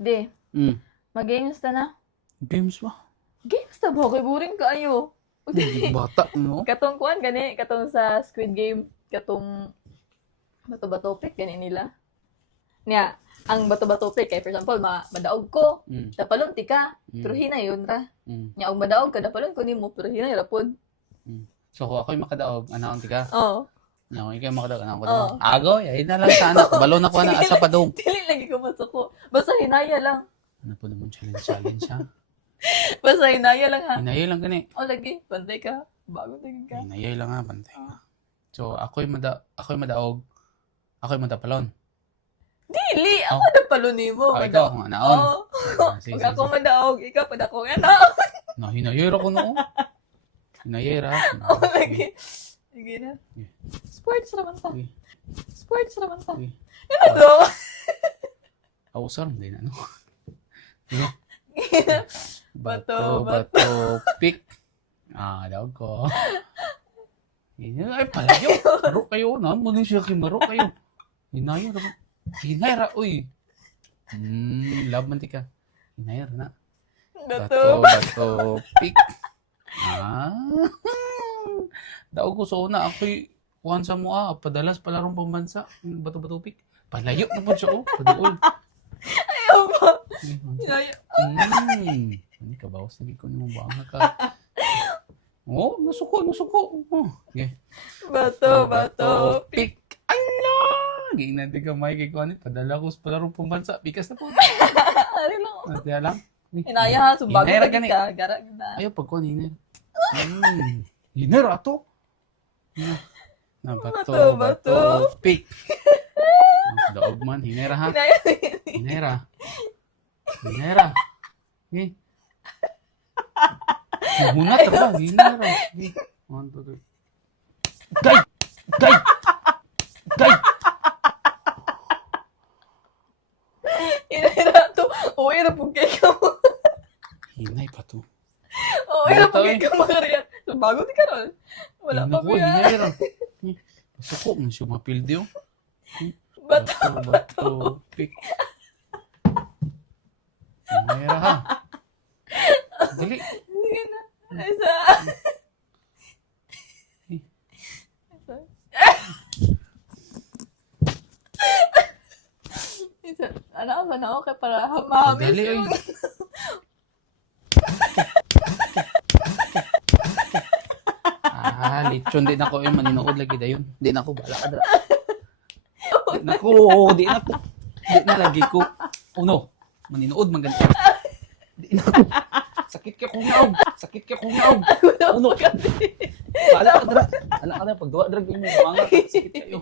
Di, Hmm. mag-games ta na. Games ba? Games ta ba? Kay boring kaayo. Bata, no? Katong kuan gani, katong sa Squid Game, katong bato-bato topic gani nila. Niya, ang bato-bato topic kay for example, madaog ko, Hmm. dapalon ti ka, Hmm. pero hinayon ra. Hmm. Nya og madaog ka, dapalon ko nimo, pero hinayon ra pod. So, kung ako'y makadaog, anaon ti ka? Oo. No, ikaw makadaog, anaon ko Oo. naman. Agoy, ayun na lang sana. Balon ako na asa pa dong. Dili lagi ko masuko. Basta hinaya lang. Ano po naman challenge ha? Basta hinaya lang ha. Hinayay lang gani. O lagi, pantay ka. Bago tingin ka. Hinayay lang ha, pantay ka. So, ako'y madaog, ako'y madapalon. Dili, ako Oh. na palo nimo. Ah, ikaw kung anaon. Oo. Sige, Pag ako sige. madaog, ikaw pa ako anaog. Na, hinayay ra ko no. Hinayay ra. O lagi. Sige na. Sige. Sports naman ta. Sige. Sports naman ta. Sige. Ano to? Awesar, hindi na, no? Sige. Bato, Bato, pick. Daog ko. Ay, palayo. Maro kayo, na. Muling siya kimaro kayo. Hinayay ra. Hinayay ra, uy. Love man tika. Hinayay ra na. Bato, pick. Daog ko sa una, ako'y kuhan sa mua, padalas palarong pambansa. Bato, pick. Palayo na po siya, oh. Paduol. Ayaw pa. Hinaya. Hindi ka ba? Sige ko naman ba ka? Oh, nasuko. Oh, okay. Bato, pick. Ala! Ging natin ka, Mike, ikaw padala ko sa palarong pambansa. Pikas na po. Ano lang. Natya lang. Hinaya ha, subago Hinaya ra lagi gani. ka. Gara na. Ayaw, pagkuhan, hiner. Hiner, ato. Bato, pick. Daog man, hinera ha. Hinaya. Hinera. Eh. Hunat ba? Hinera. Eh. 1, 2, 3. Gay! Hinaya to. O, ira po kay ka mo. Hinay pa to. O, ira po kay ka makariyak. Subago di ka ron. Wala pa ko, ba yan? hinera. Suko man siya mapildi oh. Bato. Pick. Hinera ha. Dali. Sige na. Isa. Isa. Ano ba na okay para mahamis Dali yung... ay. Lechon din ako yung maninood lagi dayon. Di na ako bala ka dra. Di na lagi ko. Uno, maninood man ganito. Di na ako. Sakit ka kung naog. Uno. Bala ka dra. Ala ka na pag duwa dra mo mga sakit kayo.